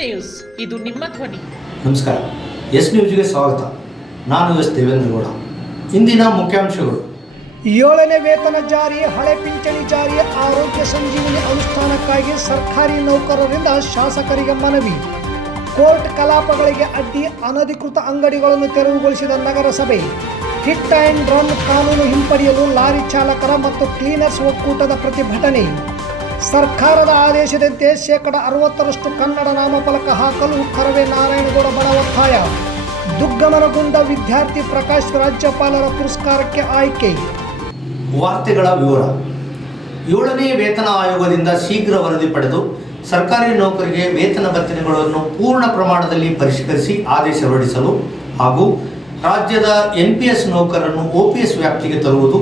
News. ಇದು ನಿಮ್ಮ ಧ್ವನಿ. ನಮಸ್ಕಾರ. ಎಸ್ ನ್ಯೂಸ್ಗೆ ಸ್ವಾಗತ. ನಾನು ಎಸ್ ದೇವೇಂದ್ರಗೌಡ ಇಂದಿನ ಮುಖ್ಯಾಂಶಗಳು. ಏಳನೇ ವೇತನ ಜಾರಿ ಹಳೆ ಪಿಂಚಣಿ ಜಾರಿ ಆರೋಗ್ಯ ಸಂಜೀವಿನಿ ಅನುಷ್ಠಾನಕ್ಕಾಗಿ ಸರ್ಕಾರಿ ನೌಕರರಿಂದ ಶಾಸಕರಿಗೆ ಮನವಿ. ಕೋರ್ಟ್ ಕಲಾಪಗಳಿಗೆ ಅಡ್ಡಿ ಅನಧಿಕೃತ ಅಂಗಡಿಗಳನ್ನು ತೆರವುಗೊಳಿಸಿದ ನಗರಸಭೆ. ಹಿಟ್ ಆ್ಯಂಡ್ ರನ್ ಕಾನೂನು ಹಿಂಪಡೆಯಲು ಲಾರಿ ಚಾಲಕರ ಮತ್ತು ಕ್ಲೀನರ್ಸ್ ಒಕ್ಕೂಟದ ಪ್ರತಿಭಟನೆ. ಸರ್ಕಾರದ ಆದೇಶದಂತೆ ಶೇಕಡ ಅರವತ್ತರಷ್ಟು ಕನ್ನಡ ನಾಮಫಲಕ ಹಾಕಲು ಕರವೇ ನಾರಾಯಣಗೌಡ ಬಣ ಒತ್ತಾಯ. ದುಗ್ಗಮನಗೊಂಡ ವಿದ್ಯಾರ್ಥಿ ಪ್ರಕಾಶ್ ರಾಜ್ಯಪಾಲರ ಪುರಸ್ಕಾರಕ್ಕೆ ಆಯ್ಕೆ. ವಾರ್ತೆಗಳ ವಿವರ. ಏಳನೇ ವೇತನ ಆಯೋಗದಿಂದ ಶೀಘ್ರ ವರದಿ ಪಡೆದು ಸರ್ಕಾರಿ ನೌಕರಿಗೆ ವೇತನ ಭತ್ಯೆಗಳನ್ನು ಪೂರ್ಣ ಪ್ರಮಾಣದಲ್ಲಿ ಪರಿಷ್ಕರಿಸಿ ಆದೇಶ ಹೊರಡಿಸಲು ಹಾಗೂ ರಾಜ್ಯದ ಎನ್ ಪಿ ಎಸ್ ನೌಕರರನ್ನು ಒ ಪಿ ಎಸ್ ವ್ಯಾಪ್ತಿಗೆ ತರುವುದು,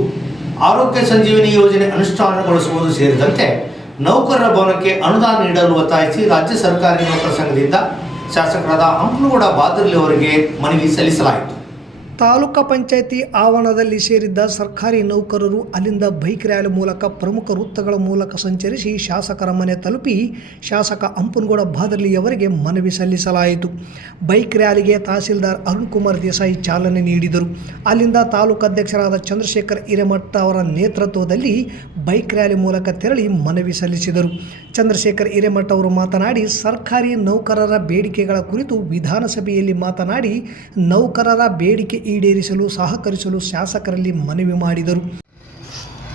ಆರೋಗ್ಯ ಸಂಜೀವಿನಿ ಯೋಜನೆ ಅನುಷ್ಠಾನಗೊಳಿಸುವುದು ಸೇರಿದಂತೆ ನೌಕರರ ಭವನಕ್ಕೆ ಅನುದಾನ ನೀಡಲು ಒತ್ತಾಯಿಸಿ ರಾಜ್ಯ ಸರ್ಕಾರಿ ನೌಕರ ಶಾಸಕರಾದ ಹಂಪನಗೌಡ ಬಾದರ್ಲಿ ಅವರಿಗೆ ಮನವಿ ಸಲ್ಲಿಸಲಾಯಿತು. ತಾಲೂಕಾ ಪಂಚಾಯಿತಿ ಆವರಣದಲ್ಲಿ ಸೇರಿದ್ದ ಸರ್ಕಾರಿ ನೌಕರರು ಅಲ್ಲಿಂದ ಬೈಕ್ ರ್ಯಾಲಿ ಮೂಲಕ ಪ್ರಮುಖ ವೃತ್ತಗಳ ಮೂಲಕ ಸಂಚರಿಸಿ ಶಾಸಕರ ಮನೆ ತಲುಪಿ ಶಾಸಕ ಅಂಪನಗೌಡ ಬಾದರ್ಲಿಯವರಿಗೆ ಮನವಿ ಸಲ್ಲಿಸಲಾಯಿತು. ಬೈಕ್ ರ್ಯಾಲಿಗೆ ತಹಸೀಲ್ದಾರ್ ಅರುಣ್ ಕುಮಾರ್ ದೇಸಾಯಿ ಚಾಲನೆ ನೀಡಿದರು. ಅಲ್ಲಿಂದ ತಾಲೂಕು ಅಧ್ಯಕ್ಷರಾದ ಚಂದ್ರಶೇಖರ್ ಹಿರೇಮಠ ಅವರ ನೇತೃತ್ವದಲ್ಲಿ ಬೈಕ್ ರ್ಯಾಲಿ ಮೂಲಕ ತೆರಳಿ ಮನವಿ ಸಲ್ಲಿಸಿದರು. ಚಂದ್ರಶೇಖರ್ ಹಿರೇಮಠ ಅವರು ಮಾತನಾಡಿ, ಸರ್ಕಾರಿ ನೌಕರರ ಬೇಡಿಕೆಗಳ ಕುರಿತು ವಿಧಾನಸಭೆಯಲ್ಲಿ ಮಾತನಾಡಿ, ನೌಕರರ ಬೇಡಿಕೆ ಈಡೇರಿಸಲು, ಸಹಕರಿಸಲು ಶಾಸಕರಲ್ಲಿ ಮನವಿ ಮಾಡಿದರು.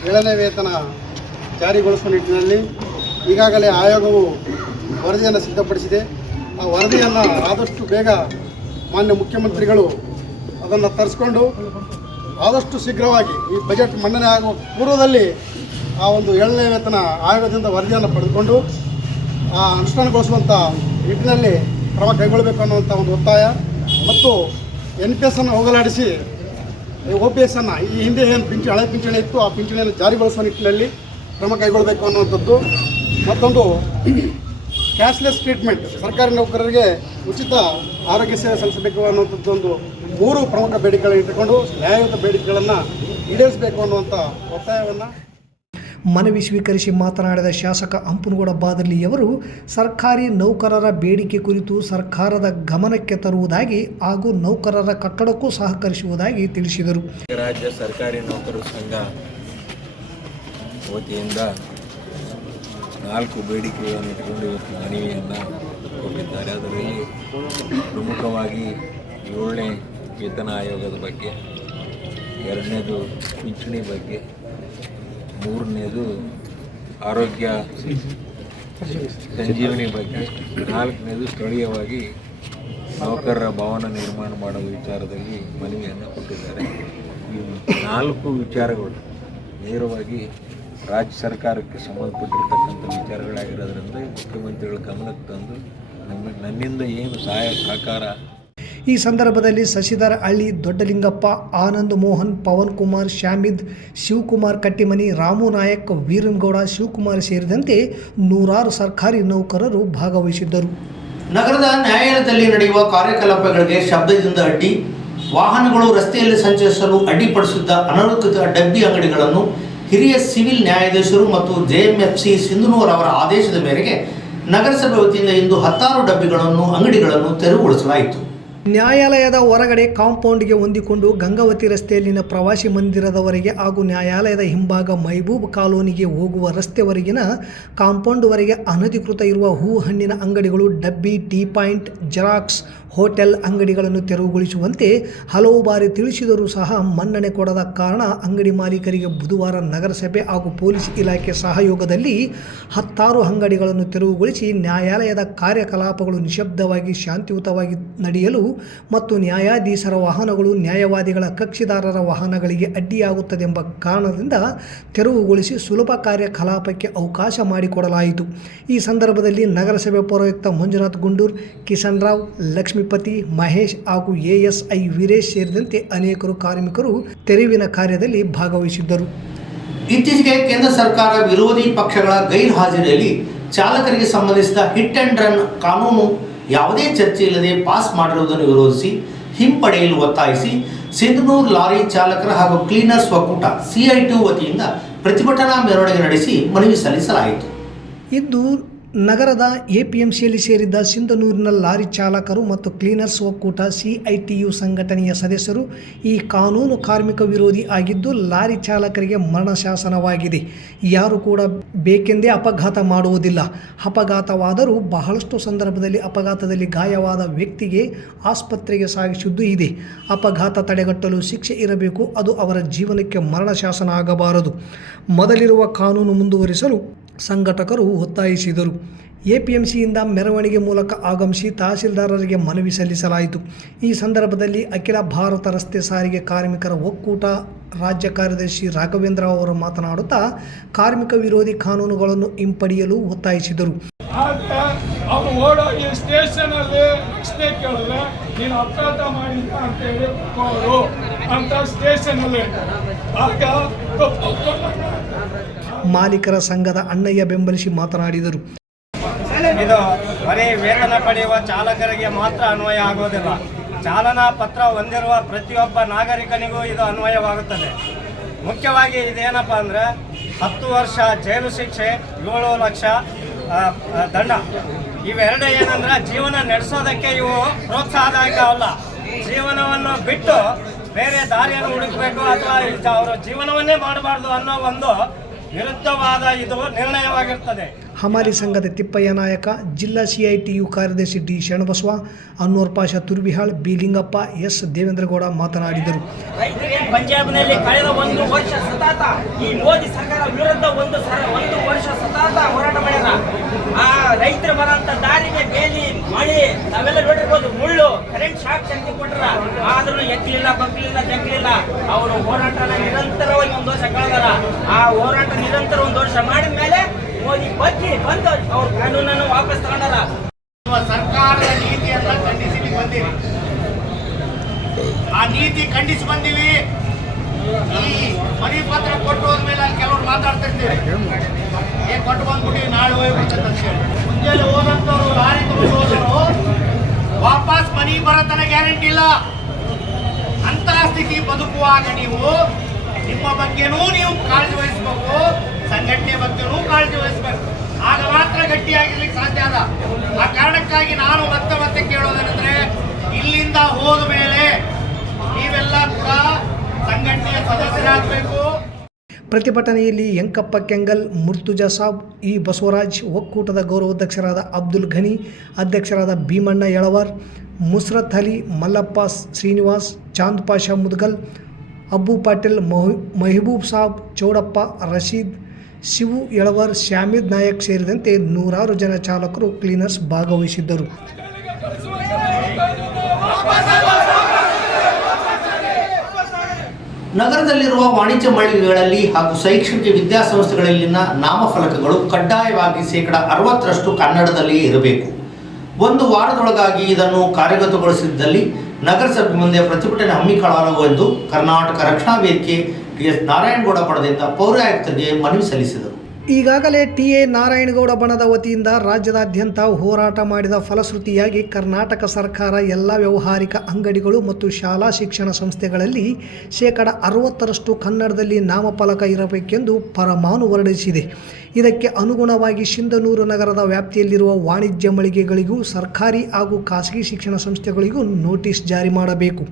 ಏಳನೇ ವೇತನ ಜಾರಿಗೊಳಿಸುವ ನಿಟ್ಟಿನಲ್ಲಿ ಈಗಾಗಲೇ ಆಯೋಗವು ವರದಿಯನ್ನು ಸಿದ್ಧಪಡಿಸಿದೆ. ಆ ವರದಿಯನ್ನು ಆದಷ್ಟು ಬೇಗ ಮಾನ್ಯ ಮುಖ್ಯಮಂತ್ರಿಗಳು ಅದನ್ನು ತರಿಸ್ಕೊಂಡು ಆದಷ್ಟು ಶೀಘ್ರವಾಗಿ ಈ ಬಜೆಟ್ ಮಂಡನೆ ಆಗುವ ಪೂರ್ವದಲ್ಲಿ ಆ ಒಂದು ಏಳನೇ ವೇತನ ಆಯೋಗದಿಂದ ವರದಿಯನ್ನು ಪಡೆದುಕೊಂಡು ಆ ಅನುಷ್ಠಾನಗೊಳಿಸುವಂಥ ನಿಟ್ಟಿನಲ್ಲಿ ಕ್ರಮ ಕೈಗೊಳ್ಳಬೇಕು ಅನ್ನುವಂಥ ಒಂದು ಒತ್ತಾಯ ಮತ್ತು ಎನ್ ಪಿ ಎಸ್ ಅನ್ನು ಹೋಗಲಾಡಿಸಿ ಒ ಪಿ ಎಸ್ ಅನ್ನು ಈ ಹಿಂದೆ ಏನು ಪಿಂಚಣಿ ಹಳೆ ಪಿಂಚಣಿ ಇತ್ತು, ಆ ಪಿಂಚಣಿಯನ್ನು ಜಾರಿಗೊಳಿಸುವ ನಿಟ್ಟಿನಲ್ಲಿ ಕ್ರಮ ಕೈಗೊಳ್ಳಬೇಕು ಅನ್ನುವಂಥದ್ದು. ಮತ್ತೊಂದು ಕ್ಯಾಶ್ಲೆಸ್ ಟ್ರೀಟ್ಮೆಂಟ್ ಸರ್ಕಾರಿ ನೌಕರರಿಗೆ ಉಚಿತ ಆರೋಗ್ಯ ಸೇವೆ ಸಲ್ಲಿಸಬೇಕು ಅನ್ನುವಂಥದ್ದು ಒಂದು ಮೂರು ಪ್ರಮುಖ ಬೇಡಿಕೆಗಳನ್ನು ಇಟ್ಟುಕೊಂಡು ನ್ಯಾಯಯುತ ಬೇಡಿಕೆಗಳನ್ನು ಈಡೇರಿಸಬೇಕು ಅನ್ನುವಂಥ ಒತ್ತಾಯವನ್ನು ಮನವಿ ಸ್ವೀಕರಿಸಿ ಮಾತನಾಡಿದ ಶಾಸಕ ಅಂಪನಗೌಡ ಬಾದರ್ಲಿಯವರು ಸರ್ಕಾರಿ ನೌಕರರ ಬೇಡಿಕೆ ಕುರಿತು ಸರ್ಕಾರದ ಗಮನಕ್ಕೆ ತರುವುದಾಗಿ ಹಾಗೂ ನೌಕರರ ಕಟ್ಟಡಕ್ಕೂ ಸಹಕರಿಸುವುದಾಗಿ ತಿಳಿಸಿದರು. ರಾಜ್ಯ ಸರ್ಕಾರಿ ನೌಕರರ ಸಂಘ ವತಿಯಿಂದ ನಾಲ್ಕು ಬೇಡಿಕೆಗಳನ್ನು ಇಟ್ಟುಕೊಂಡು ಇವತ್ತು ಮನವಿಯನ್ನು ಅದರಲ್ಲಿ ಪ್ರಮುಖವಾಗಿ ಏಳನೇ ವೇತನ ಆಯೋಗದ ಬಗ್ಗೆ, ಎರಡನೇದು ಪಿಂಚಣಿ ಬಗ್ಗೆ ಮೂರನೇದು ಆರೋಗ್ಯ ಸಂಜೀವನಿ ಬಗ್ಗೆ. ನಾಲ್ಕನೇದು ಸ್ಥಳೀಯವಾಗಿ ನೌಕರರ ಭವನ ನಿರ್ಮಾಣ ಮಾಡುವ ವಿಚಾರದಲ್ಲಿ ಮನವಿಯನ್ನು ಕೊಟ್ಟಿದ್ದಾರೆ. ಈ ನಾಲ್ಕು ವಿಚಾರಗಳು ನೇರವಾಗಿ ರಾಜ್ಯ ಸರ್ಕಾರಕ್ಕೆ ಸಂಬಂಧಪಟ್ಟಿರ್ತಕ್ಕಂಥ ವಿಚಾರಗಳಾಗಿರೋದ್ರಿಂದ ಮುಖ್ಯಮಂತ್ರಿಗಳ ಗಮನಕ್ಕೆ ತಂದು ನಮ್ಮ ನನ್ನಿಂದ ಏನು ಸಹಾಯ ಸಹಕಾರ ಈ ಸಂದರ್ಭದಲ್ಲಿ ಶಶಿಧರ ಹಳ್ಳಿ ದೊಡ್ಡಲಿಂಗಪ್ಪ, ಆನಂದ್ ಮೋಹನ್, ಪವನ್ ಕುಮಾರ್, ಶ್ಯಾಮಿದ್, ಶಿವಕುಮಾರ್ ಕಟ್ಟಿಮನಿ, ರಾಮು ನಾಯಕ್, ವೀರನ್ಗೌಡ, ಶಿವಕುಮಾರ್ ಸೇರಿದಂತೆ ನೂರಾರು ಸರ್ಕಾರಿ ನೌಕರರು ಭಾಗವಹಿಸಿದ್ದರು. ನಗರದ ನ್ಯಾಯಾಲಯದಲ್ಲಿ ನಡೆಯುವ ಕಾರ್ಯಕಲಾಪಗಳಿಗೆ ಶಬ್ದದಿಂದ ಅಡ್ಡಿ, ವಾಹನಗಳು ರಸ್ತೆಯಲ್ಲಿ ಸಂಚರಿಸಲು ಅಡ್ಡಿಪಡಿಸಿದ್ದ ಅನಧಿಕೃತ ಡಬ್ಬಿ ಅಂಗಡಿಗಳನ್ನು ಹಿರಿಯ ಸಿವಿಲ್ ನ್ಯಾಯಾಧೀಶರು ಮತ್ತು ಜೆಎಂಎಫ್ಸಿ ಸಿಂಧನೂರ್ ಅವರ ಆದೇಶದ ಮೇರೆಗೆ ನಗರಸಭೆ ವತಿಯಿಂದ ಇಂದು ಹತ್ತಾರು ಡಬ್ಬಿಗಳನ್ನು ಅಂಗಡಿಗಳನ್ನು ತೆರವುಗೊಳಿಸಲಾಯಿತು. ನ್ಯಾಯಾಲಯದ ಹೊರಗಡೆ ಕಾಂಪೌಂಡ್ಗೆ ಹೊಂದಿಕೊಂಡು ಗಂಗಾವತಿ ರಸ್ತೆಯಲ್ಲಿನ ಪ್ರವಾಸಿ ಮಂದಿರದವರೆಗೆ ಹಾಗೂ ನ್ಯಾಯಾಲಯದ ಹಿಂಭಾಗ ಮೈಬೂಬ್ ಕಾಲೋನಿಗೆ ಹೋಗುವ ರಸ್ತೆವರೆಗಿನ ಕಾಂಪೌಂಡ್ವರೆಗೆ ಅನಧಿಕೃತ ಇರುವ ಹೂ ಹಣ್ಣಿನ ಅಂಗಡಿಗಳು ಡಬ್ಬಿ, ಟೀ ಪಾಯಿಂಟ್, ಜೆರಾಕ್ಸ್ ಹೋಟೆಲ್ ಅಂಗಡಿಗಳನ್ನು ತೆರವುಗೊಳಿಸುವಂತೆ ಹಲವು ಬಾರಿ ತಿಳಿಸಿದರೂ ಸಹ ಮನ್ನಣೆ ಕೊಡದ ಕಾರಣ ಅಂಗಡಿ ಮಾಲೀಕರಿಗೆ ಬುಧವಾರ ನಗರಸಭೆ ಹಾಗೂ ಪೊಲೀಸ್ ಇಲಾಖೆ ಸಹಯೋಗದಲ್ಲಿ ಹತ್ತಾರು ಅಂಗಡಿಗಳನ್ನು ತೆರವುಗೊಳಿಸಿ ನ್ಯಾಯಾಲಯದ ಕಾರ್ಯಕಲಾಪಗಳು ನಿಶಬ್ದವಾಗಿ ಶಾಂತಿಯುತವಾಗಿ ನಡೆಯಲು ಮತ್ತು ನ್ಯಾಯಾಧೀಶರ ವಾಹನಗಳು ನ್ಯಾಯವಾದಿಗಳ ಕಕ್ಷಿದಾರರ ವಾಹನಗಳಿಗೆ ಅಡ್ಡಿಯಾಗುತ್ತದೆಂಬ ಕಾರಣದಿಂದ ತೆರವುಗೊಳಿಸಿ ಸುಲಭ ಕಾರ್ಯಕಲಾಪಕ್ಕೆ ಅವಕಾಶ ಮಾಡಿಕೊಡಲಾಯಿತು. ಈ ಸಂದರ್ಭದಲ್ಲಿ ನಗರಸಭೆ ಪೌರಾಯುಕ್ತ ಮಂಜುನಾಥ್ ಗುಂಡೂರ್, ಕಿಶನ್ ರಾವ್ ಲಕ್ಷ್ಮೀಪತಿ ಮಹೇಶ್ ಹಾಗೂ ಎಎಸ್ಐ ವೀರೇಶ್ ಸೇರಿದಂತೆ ಅನೇಕರು ಕಾರ್ಮಿಕರು ತೆರವಿನ ಕಾರ್ಯದಲ್ಲಿ ಭಾಗವಹಿಸಿದ್ದರು. ಇತ್ತೀಚೆಗೆ ಕೇಂದ್ರ ಸರ್ಕಾರ ವಿರೋಧಿ ಪಕ್ಷಗಳ ಗೈರು ಹಾಜರಿಯಲ್ಲಿ ಚಾಲಕರಿಗೆ ಸಂಬಂಧಿಸಿದ ಹಿಟ್ ಅಂಡ್ ರನ್ ಕಾನೂನು ಯಾವುದೇ ಚರ್ಚೆ ಇಲ್ಲದೆ ಪಾಸ್ ಮಾಡಿರುವುದನ್ನು ವಿರೋಧಿಸಿ ಹಿಂಪಡೆಯಲು ಒತ್ತಾಯಿಸಿ ಸಿಂಧನೂರು ಲಾರಿ ಚಾಲಕರ ಹಾಗೂ ಕ್ಲೀನರ್ಸ್ ಒಕ್ಕೂಟ ಸಿಐಟಿ ವತಿಯಿಂದ ಪ್ರತಿಭಟನಾ ಮೆರವಣಿಗೆ ನಡೆಸಿ ಮನವಿ ಸಲ್ಲಿಸಲಾಯಿತು. ಇಂದು ನಗರದ ಎಪಿಎಂಸಿಯಲ್ಲಿ ಸೇರಿದ್ದ ಸಿಂಧನೂರಿನ ಲಾರಿ ಚಾಲಕರು ಮತ್ತು ಕ್ಲೀನರ್ಸ್ ಒಕ್ಕೂಟ ಸಿಐಟಿಯು ಸಂಘಟನೆಯ ಸದಸ್ಯರು ಈ ಕಾನೂನು ಕಾರ್ಮಿಕ ವಿರೋಧಿ ಆಗಿದ್ದು ಲಾರಿ ಚಾಲಕರಿಗೆ ಮರಣ ಶಾಸನವಾಗಿದೆ ಯಾರು ಕೂಡ ಬೇಕೆಂದೇ ಅಪಘಾತ ಮಾಡುವುದಿಲ್ಲ. ಅಪಘಾತವಾದರೂ ಬಹಳಷ್ಟು ಸಂದರ್ಭದಲ್ಲಿ ಅಪಘಾತದಲ್ಲಿ ಗಾಯವಾದ ವ್ಯಕ್ತಿಗೆ ಆಸ್ಪತ್ರೆಗೆ ಸಾಗಿಸಿದ್ದು ಇದೆ. ಅಪಘಾತ ತಡೆಗಟ್ಟಲು ಶಿಕ್ಷೆ ಇರಬೇಕು. ಅದು ಅವರ ಜೀವನಕ್ಕೆ ಮರಣ ಶಾಸನ ಆಗಬಾರದು. ಮೊದಲಿರುವ ಕಾನೂನು ಮುಂದುವರಿಸಲು ಸಂಘಟಕರು ಒತ್ತಾಯಿಸಿದರು. ಎಪಿಎಂಸಿಯಿಂದ ಮೆರವಣಿಗೆ ಮೂಲಕ ಆಗಮಿಸಿ ತಹಸೀಲ್ದಾರರಿಗೆ ಮನವಿ ಸಲ್ಲಿಸಲಾಯಿತು. ಈ ಸಂದರ್ಭದಲ್ಲಿ ಅಖಿಲ ಭಾರತ ರಸ್ತೆ ಸಾರಿಗೆ ಕಾರ್ಮಿಕರ ಒಕ್ಕೂಟ ರಾಜ್ಯ ಕಾರ್ಯದರ್ಶಿ ರಾಘವೇಂದ್ರ ಅವರು ಮಾತನಾಡುತ್ತಾ, ಕಾರ್ಮಿಕ ವಿರೋಧಿ ಕಾನೂನುಗಳನ್ನು ಹಿಂಪಡೆಯಲು ಒತ್ತಾಯಿಸಿದರು. ಅಂತ ಮಾಲೀಕರ ಸಂಘದ ಅಣ್ಣಯ್ಯ ಬೆಂಬಲಿಸಿ ಮಾತನಾಡಿದರು. ಇದು ಬರೀ ವೇತನ ಪಡೆಯುವ ಚಾಲಕರಿಗೆ ಮಾತ್ರ ಅನ್ವಯ ಆಗೋದಿಲ್ಲ. ಚಾಲನಾ ಪತ್ರ ಹೊಂದಿರುವ ಪ್ರತಿಯೊಬ್ಬ ನಾಗರಿಕನಿಗೂ ಇದು ಅನ್ವಯವಾಗುತ್ತದೆ. ಮುಖ್ಯವಾಗಿ ಇದೇನಪ್ಪ ಅಂದರೆ ಹತ್ತು ವರ್ಷ ಜೈಲು ಶಿಕ್ಷೆ, ಏಳು ಲಕ್ಷ ದಂಡ. ಇವೆರಡು ಏನಂದ್ರೆ ಜೀವನ ನಡೆಸೋದಕ್ಕೆ ಇವು ಪ್ರೋತ್ಸಾಹದಾಯಕ ಅಲ್ಲ. ಜೀವನವನ್ನು ಬಿಟ್ಟು ಬೇರೆ ದಾರಿಯನ್ನು ಹುಡುಕಬೇಕು ಅಥವಾ ಅವರು ಜೀವನವನ್ನೇ ಮಾಡಬಾರ್ದು ಅನ್ನೋ ಒಂದು ವಿರುದ್ಧವಾದ ಇದು ನಿರ್ಣಯವಾಗಿರ್ತದೆ. ಹಮಾಲಿ ಸಂಘದ ತಿಪ್ಪಯ್ಯ ನಾಯಕ, ಜಿಲ್ಲಾ ಸಿಐಟಿಯು ಕಾರ್ಯದರ್ಶಿ D Sharanabasava, Anwar Pasha Turbihal, B Lingappa, S Devendragowda ಮಾತನಾಡಿದರು. ಪಂಜಾಬ್ನಲ್ಲಿ ಕಳೆದ ಒಂದು ವರ್ಷ ಸತತ ಈ ಮೋದಿ ಸರ್ಕಾರ ವಿರುದ್ಧ ಒಂದು ಒಂದು ವರ್ಷ ಸತತ ಹೋರಾಟ ಮಾಡ್ಯಾರ. ಆ ರೈತರು ಬರಂತ ದಾರಿಗೆ ಬೇಲಿ, ಮಳೆ, ನಾವೆಲ್ಲ ನೋಡಿರ್ಬೋದು, ಮುಳ್ಳು ಕರೆಂಟ್ ಶಾಕ್ ಶಕ್ತಿ ಕೊಟ್ರ. ಆದ್ರೂ ಎತ್ತಲಿಲ್ಲ, ಬಗ್ಲಿಲ್ಲ, ಜಗ್ಲಿಲ್ಲ. ಅವರು ಹೋರಾಟನ ನಿರಂತರವಾಗಿ ಒಂದು ವರ್ಷ ಕಳೆದಾರ. ಆ ಹೋರಾಟ ನಿರಂತರ ಒಂದು ವರ್ಷ ಮಾಡಿದ ಮೇಲೆ ಮೋದಿ ಬಗ್ಗೆ ಬಂದು ಅವ್ರ ಕಾನೂನನ್ನು ವಾಪಸ್ ತಗೊಂಡಾರ ಸರ್ಕಾರದ ನೀತಿಯನ್ನ ಖಂಡಿಸಿ ಬಂದಿವಿ ಆ ನೀತಿ ಖಂಡಿಸಿ ಬಂದಿವಿ ಈ ಮನಿ ಪತ್ರ ಕೊಟ್ಟು ಹೋದ್ಮೇಲೆ ಅಲ್ಲಿ ಕೆಲವರು ಮಾತಾಡ್ತಿರ್ತೀವಿ ಏ, ಕೊಟ್ಟು ಬಂದ್ಬಿಟ್ಟಿವಿ ನಾಳೆ ಹೋಗ್ಬಿಡ್ತದೆ ಅಂತ ಹೇಳಿ. ಮುಂಜಾನೆ ಹೋದಂತವ್ರು ಲಾರಿ ತಗೊಂಡು ಹೋದರು ವಾಪಸ್ ಮನಿ ಬರತನ ಗ್ಯಾರಂಟಿ ಇಲ್ಲ. ಅಂತ ಸ್ಥಿತಿ ಬದುಕುವಾಗ ನೀವು ನಿಮ್ಮ ಬಗ್ಗೆನೂ ನೀವು ಕಾಳಜಿ ವಹಿಸ್ಬೇಕು ಸಂಘಟನೆ ಬಗ್ಗೆನೂ ಕಾಳಜಿ ವಹಿಸ್ಬೇಕು. ಆಗ ಮಾತ್ರ ಗಟ್ಟಿಯಾಗಿರ್ಲಿಕ್ಕೆ ಸಾಧ್ಯ ಅದ ಆ ಕಾರಣಕ್ಕಾಗಿ ನಾನು ಮತ್ತೆ ಮತ್ತೆ ಕೇಳೋದೇನೆಂದ್ರೆ, ಇಲ್ಲಿಂದ ಹೋದ ಮೇಲೆ ನೀವೆಲ್ಲ ಕೂಡ ಸಂಘಟನೆಯ ಸದಸ್ಯರಾಗಬೇಕು. ಪ್ರತಿಭಟನೆಯಲ್ಲಿ ಯಂಕಪ್ಪ ಕೆಂಗಲ್, ಮುರ್ತುಜಾ ಸಾಬ್ ಇ ಬಸವರಾಜ್, ಒಕ್ಕೂಟದ ಗೌರವಾಧ್ಯಕ್ಷರಾದ ಅಬ್ದುಲ್ ಘನಿ, ಅಧ್ಯಕ್ಷರಾದ ಭೀಮಣ್ಣ ಯಳವರ್, ಮುಸ್ರತ್ ಅಲಿ, ಮಲ್ಲಪ್ಪ ಶ್ರೀನಿವಾಸ್, ಚಾಂದ್ ಪಾಷಾ ಮುದ್ಗಲ್ ಅಬ್ಬು ಪಾಟೀಲ್, ಮೊಹ್, ಮೆಹಬೂಬ್ ಸಾಬ್, ಚೌಡಪ್ಪ, ರಶೀದ್, ಶಿವು ಎಳವರ್ ಶ್ಯಾಮಿದ್ ನಾಯಕ್ ಸೇರಿದಂತೆ ನೂರಾರು ಜನ ಚಾಲಕರು ಕ್ಲೀನರ್ಸ್ ಭಾಗವಹಿಸಿದ್ದರು. ನಗರದಲ್ಲಿರುವ ವಾಣಿಜ್ಯ ಮಳಿಗೆಗಳಲ್ಲಿ ಹಾಗೂ ಶೈಕ್ಷಣಿಕ ವಿದ್ಯಾಸಂಸ್ಥೆಗಳಲ್ಲಿನ ನಾಮಫಲಕಗಳು ಕಡ್ಡಾಯವಾಗಿ ಶೇಕಡ ಅರವತ್ತರಷ್ಟು ಕನ್ನಡದಲ್ಲಿ ಇರಬೇಕು. ಒಂದು ವಾರದೊಳಗಾಗಿ ಇದನ್ನು ಕಾರ್ಯಗತಗೊಳಿಸಿದ್ದಲ್ಲಿ ನಗರಸಭೆ ಮುಂದೆ ಪ್ರತಿಭಟನೆ ಹಮ್ಮಿಕೊಳ್ಳಲಾಗುವುದು ಎಂದು ಕರ್ನಾಟಕ ರಕ್ಷಣಾ ವೇದಿಕೆ ಟಿ ಎಸ್ ನಾರಾಯಣಗೌಡ ಪಡೆದಿಂದ ಪೌರಾಯುಕ್ತರಿಗೆ ಮನವಿ ಸಲ್ಲಿಸಿದರು. ಈಗಾಗಲೇ ಟಿ ಎ ನಾರಾಯಣಗೌಡ ಬಣದ ವತಿಯಿಂದ ರಾಜ್ಯದಾದ್ಯಂತ ಹೋರಾಟ ಮಾಡಿದ ಫಲಶ್ರುತಿಯಾಗಿ ಕರ್ನಾಟಕ ಸರ್ಕಾರ ಎಲ್ಲ ವ್ಯಾವಹಾರಿಕ ಅಂಗಡಿಗಳು ಮತ್ತು ಶಾಲಾ ಶಿಕ್ಷಣ ಸಂಸ್ಥೆಗಳಲ್ಲಿ ಶೇಕಡ ಅರವತ್ತರಷ್ಟು ಕನ್ನಡದಲ್ಲಿ ನಾಮಫಲಕ ಇರಬೇಕೆಂದು ಪರಮಾನು ಹೊರಡಿಸಿದೆ. ಇದಕ್ಕೆ ಅನುಗುಣವಾಗಿ ಸಿಂಧನೂರು ನಗರದ ವ್ಯಾಪ್ತಿಯಲ್ಲಿರುವ ವಾಣಿಜ್ಯ ಮಳಿಗೆಗಳಿಗೂ ಸರ್ಕಾರಿ ಹಾಗೂ ಖಾಸಗಿ ಶಿಕ್ಷಣ ಸಂಸ್ಥೆಗಳಿಗೂ ನೋಟಿಸ್ ಜಾರಿ ಮಾಡಬೇಕು.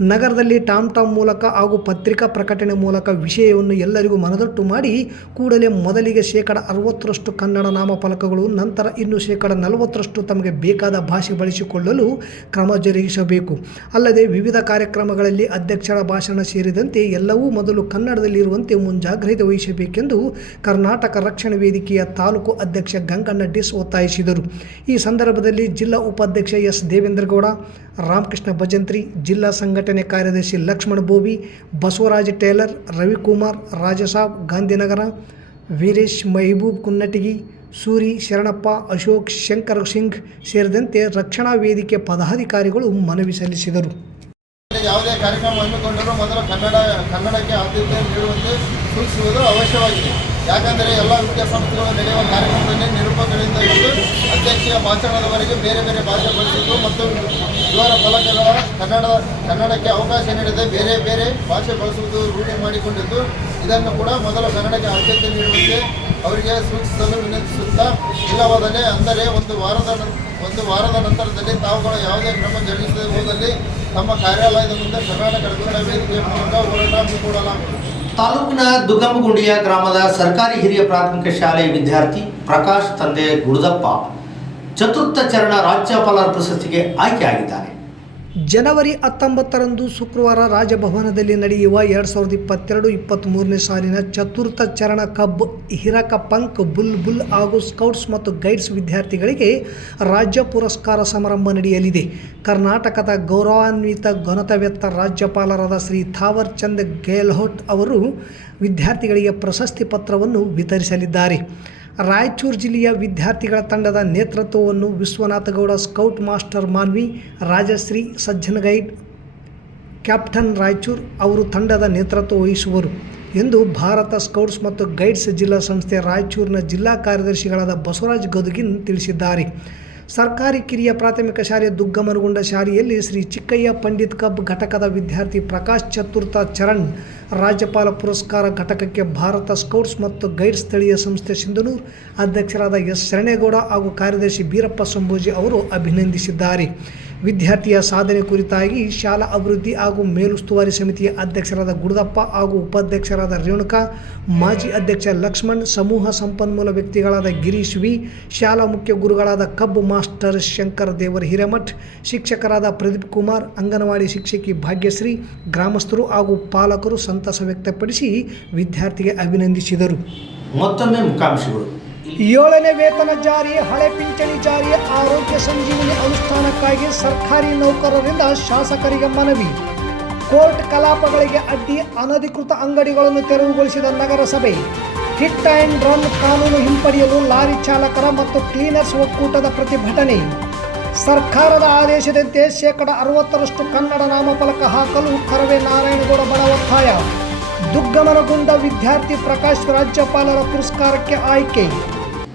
ನಗರದಲ್ಲಿ ಟಾಮ್ ಟಾಮ್ ಮೂಲಕ ಹಾಗೂ ಪತ್ರಿಕಾ ಪ್ರಕಟಣೆ ಮೂಲಕ ವಿಷಯವನ್ನು ಎಲ್ಲರಿಗೂ ಮನದಟ್ಟು ಮಾಡಿ ಕೂಡಲೇ ಮೊದಲಿಗೆ ಶೇಕಡ ಅರವತ್ತರಷ್ಟು ಕನ್ನಡ ನಾಮಫಲಕಗಳು, ನಂತರ ಇನ್ನು ಶೇಕಡ ನಲವತ್ತರಷ್ಟು ತಮಗೆ ಬೇಕಾದ ಭಾಷೆ ಬಳಸಿಕೊಳ್ಳಲು ಕ್ರಮ ಜರುಗಿಸಬೇಕು. ಅಲ್ಲದೆ ವಿವಿಧ ಕಾರ್ಯಕ್ರಮಗಳಲ್ಲಿ ಅಧ್ಯಕ್ಷರ ಭಾಷಣ ಸೇರಿದಂತೆ ಎಲ್ಲವೂ ಮೊದಲು ಕನ್ನಡದಲ್ಲಿರುವಂತೆ ಮುಂಜಾಗ್ರತೆ ವಹಿಸಬೇಕೆಂದು ಕರ್ನಾಟಕ ರಕ್ಷಣಾ ವೇದಿಕೆಯ ತಾಲೂಕು ಅಧ್ಯಕ್ಷ ಗಂಗಣ್ಣ ಡಿಸ್ ಒತ್ತಾಯಿಸಿದರು. ಈ ಸಂದರ್ಭದಲ್ಲಿ ಜಿಲ್ಲಾ ಉಪಾಧ್ಯಕ್ಷ ಎಸ್. ದೇವೇಂದ್ರಗೌಡ, ರಾಮಕೃಷ್ಣ ಭಜಂತ್ರಿ, ಜಿಲ್ಲಾ ಸಂಘಟನೆ ಕಾರ್ಯದರ್ಶಿ ಲಕ್ಷ್ಮಣ ಬೋವಿ, ಬಸವರಾಜ ಟೇಲರ್, ರವಿಕುಮಾರ್, ರಾಜಸಾಬ್, ಗಾಂಧಿನಗರ, ವೀರೇಶ್ ಮೆಹಬೂಬ್ ಕುನ್ನಟಿಗಿ, ಸೂರಿ ಶರಣಪ್ಪ, ಅಶೋಕ್ ಶಂಕರ್ ಸಿಂಗ್ ಸೇರಿದಂತೆ ರಕ್ಷಣಾ ವೇದಿಕೆ ಪದಾಧಿಕಾರಿಗಳು ಮನವಿ ಸಲ್ಲಿಸಿದರು. ಯಾವುದೇ ಕಾರ್ಯಕ್ರಮ ಹಮ್ಮಿಕೊಂಡರೂ ಮೊದಲು ಕನ್ನಡ, ಕನ್ನಡಕ್ಕೆ ಆದ್ಯತೆ ನೀಡುವಂತೆ ಸೂಚಿಸುವುದು ಅವಶ್ಯವಾಗಿದೆ. ಯಾಕಂದರೆ ಎಲ್ಲ ವಿದ್ಯಾಸಂಸ್ಥೆಗಳು ನಡೆಯುವ ಕಾರ್ಯಕ್ರಮದಲ್ಲಿ ನಿರೂಪಕರಿಂದ ಹಿಡಿದು ಅಧ್ಯಕ್ಷೀಯ ಭಾಷಣದವರೆಗೆ ಬೇರೆ ಬೇರೆ ಭಾಷೆ ಬಳಸಿದ್ದು ಮತ್ತು ಇವರ ಫಲಕಗಳ ಕನ್ನಡ, ಕನ್ನಡಕ್ಕೆ ಅವಕಾಶ ನೀಡದೆ ಬೇರೆ ಬೇರೆ ಭಾಷೆ ಬಳಸುವುದು ರೂಢಿ ಮಾಡಿಕೊಂಡಿದ್ದು, ಇದನ್ನು ಕೂಡ ಮೊದಲು ಕನ್ನಡಕ್ಕೆ ಆದ್ಯತೆ ನೀಡುವಂತೆ ಅವರಿಗೆ ಸೂಚಿಸಲು ವಿನಂತಿಸುತ್ತಾ ಇಲ್ಲವಾದರೆ ಅಂದರೆ ಒಂದು ವಾರದ ಒಂದು ವಾರದ ನಂತರದಲ್ಲಿ ತಾವುಗಳು ಯಾವುದೇ ಕ್ರಮ ಜರುಗಿಸದೆ ಹೋದಲ್ಲಿ ತಮ್ಮ ಕಾರ್ಯಾಲಯದ ಮುಂದೆ ಕರ್ನಾಟಕ ರಕ್ಷಣಾ ವೇದಿಕೆ ಮೂಲಕ ಹೋರಾಟ ಹಮ್ಮಿಕೊಳ್ಳಲಾಗುವುದು. ತಾಲೂಕಿನ ದುಗ್ಗಮಗುಂಡಿಯ ಗ್ರಾಮದ ಸರ್ಕಾರಿ ಹಿರಿಯ ಪ್ರಾಥಮಿಕ ಶಾಲೆಯ ವಿದ್ಯಾರ್ಥಿ ಪ್ರಕಾಶ್ ತಂದೆ ಗುರುದಪ್ಪ ಚತುರ್ಥ ಚರಣ ರಾಜ್ಯಪಾಲರ ಪ್ರಶಸ್ತಿಗೆ ಆಯ್ಕೆಯಾಗಿದ್ದಾರೆ. ಜನವರಿ ಹತ್ತೊಂಬತ್ತರಂದು ಶುಕ್ರವಾರ ರಾಜಭವನದಲ್ಲಿ ನಡೆಯುವ ಎರಡು ಸಾವಿರದ ಇಪ್ಪತ್ತೆರಡು ಇಪ್ಪತ್ತ್ಮೂರನೇ ಸಾಲಿನ ಚತುರ್ಥ ಚರಣ ಕಬ್, ಹಿರಕ ಪಂಕ್, ಬುಲ್ ಬುಲ್ ಹಾಗೂ ಸ್ಕೌಟ್ಸ್ ಮತ್ತು ಗೈಡ್ಸ್ ವಿದ್ಯಾರ್ಥಿಗಳಿಗೆ ರಾಜ್ಯ ಪುರಸ್ಕಾರ ಸಮಾರಂಭ ನಡೆಯಲಿದೆ. ಕರ್ನಾಟಕದ ಗೌರವಾನ್ವಿತ ಘನತವೆತ್ತ ರಾಜ್ಯಪಾಲರಾದ ಶ್ರೀ ಥಾವರ್ ಚಂದ್ ಗೆಹ್ಲೋಟ್ ಅವರು ವಿದ್ಯಾರ್ಥಿಗಳಿಗೆ ಪ್ರಶಸ್ತಿ ಪತ್ರವನ್ನು ವಿತರಿಸಲಿದ್ದಾರೆ. ರಾಯಚೂರು ಜಿಲ್ಲೆಯ ವಿದ್ಯಾರ್ಥಿಗಳ ತಂಡದ ನೇತೃತ್ವವನ್ನು Vishwanathagowda scout master Manvi, Rajashri Sajjan guide captain Raichur ಅವರು ತಂಡದ ನೇತೃತ್ವ ವಹಿಸುವರು ಎಂದು ಭಾರತ ಸ್ಕೌಟ್ಸ್ ಮತ್ತು ಗೈಡ್ಸ್ ಜಿಲ್ಲಾ ಸಂಸ್ಥೆ ರಾಯಚೂರಿನ ಜಿಲ್ಲಾ ಕಾರ್ಯದರ್ಶಿಗಳಾದ ಬಸವರಾಜ್ ಗದುಗಿನ್ ತಿಳಿಸಿದ್ದಾರೆ. ಸರ್ಕಾರಿ ಕಿರಿಯ ಪ್ರಾಥಮಿಕ ಶಾಲೆ ದುಗ್ಗಮರಗುಂಡ ಶಾಲೆಯಲ್ಲಿ ಶ್ರೀ ಚಿಕ್ಕಯ್ಯ ಪಂಡಿತ್ ಕಬ್ ಘಟಕದ ವಿದ್ಯಾರ್ಥಿ ಪ್ರಕಾಶ್ ಚತುರ್ಥ ಚರಣ್, ರಾಜ್ಯಪಾಲ ಪುರಸ್ಕಾರ ಘಟಕಕ್ಕೆ ಭಾರತ ಸ್ಕೌಟ್ಸ್ ಮತ್ತು ಗೈಡ್ ಸ್ಥಳೀಯ ಸಂಸ್ಥೆ ಸಿಂಧನೂರು, ಅಧ್ಯಕ್ಷರಾದ ಎಸ್ ಶರಣೇಗೌಡ ಹಾಗೂ ಕಾರ್ಯದರ್ಶಿ ಬೀರಪ್ಪ ಸಂಭೋಜಿ ಅವರು ಅಭಿನಂದಿಸಿದ್ದಾರೆ. ವಿದ್ಯಾರ್ಥಿಯ ಸಾಧನೆ ಕುರಿತಾಗಿ ಶಾಲಾ ಅಭಿವೃದ್ಧಿ ಹಾಗೂ ಮೇಲುಸ್ತುವಾರಿ ಸಮಿತಿಯ ಅಧ್ಯಕ್ಷರಾದ ಗುಡದಪ್ಪ ಹಾಗೂ ಉಪಾಧ್ಯಕ್ಷರಾದ ರೇಣುಕಾ, ಮಾಜಿ ಅಧ್ಯಕ್ಷ ಲಕ್ಷ್ಮಣ್, ಸಮೂಹ ಸಂಪನ್ಮೂಲ ವ್ಯಕ್ತಿಗಳಾದ ಗಿರೀಶ್ ವಿ, ಶಾಲಾ ಮುಖ್ಯ ಗುರುಗಳಾದ ಕಬ್ಬು ಮಾಸ್ಟರ್ ಶಂಕರ್ ದೇವರ ಹಿರೇಮಠ್, ಶಿಕ್ಷಕರಾದ ಪ್ರದೀಪ್ ಕುಮಾರ್, ಅಂಗನವಾಡಿ ಶಿಕ್ಷಕಿ ಭಾಗ್ಯಶ್ರೀ, ಗ್ರಾಮಸ್ಥರು ಹಾಗೂ ಪಾಲಕರು ಸಂತಸ ವ್ಯಕ್ತಪಡಿಸಿ ವಿದ್ಯಾರ್ಥಿಗೆ ಅಭಿನಂದಿಸಿದರು. ಮತ್ತೊಮ್ಮೆ ಮುಖ್ಯಾಂಶಗಳು ಏಳನೇ ವೇತನ ಜಾರಿ ಹಳೆ ಪಿಂಚಣಿ ಜಾರಿ ಆರೋಗ್ಯ ಸಂಜೀವಿನಿ ಅನುಷ್ಠಾನಕ್ಕಾಗಿ ಸರ್ಕಾರಿ ನೌಕರರಿಂದ ಶಾಸಕರಿಗೆ ಮನವಿ. ಕೋರ್ಟ್ ಕಲಾಪಗಳಿಗೆ ಅಡ್ಡಿ, ಅನಧಿಕೃತ ಅಂಗಡಿಗಳನ್ನು ತೆರವುಗೊಳಿಸಿದ ನಗರಸಭೆ. ಹಿಟ್ ಆ್ಯಂಡ್ ರನ್ ಕಾನೂನು ಹಿಂಪಡೆಯಲು ಲಾರಿ ಚಾಲಕರ ಮತ್ತು ಕ್ಲೀನರ್ಸ್ ಒಕ್ಕೂಟದ ಪ್ರತಿಭಟನೆ. ಸರ್ಕಾರದ ಆದೇಶದಂತೆ ಶೇಕಡ ಅರವತ್ತರಷ್ಟು ಕನ್ನಡ ನಾಮಫಲಕ ಹಾಕಲು ಕರವೇ ನಾರಾಯಣಗೌಡ ಬಡ ಒತ್ತಾಯ. ದುಗ್ಗಮನಗೊಂಡ ವಿದ್ಯಾರ್ಥಿ ಪ್ರಕಾಶ್ ರಾಜ್ಯಪಾಲರ ಪುರಸ್ಕಾರಕ್ಕೆ ಆಯ್ಕೆ.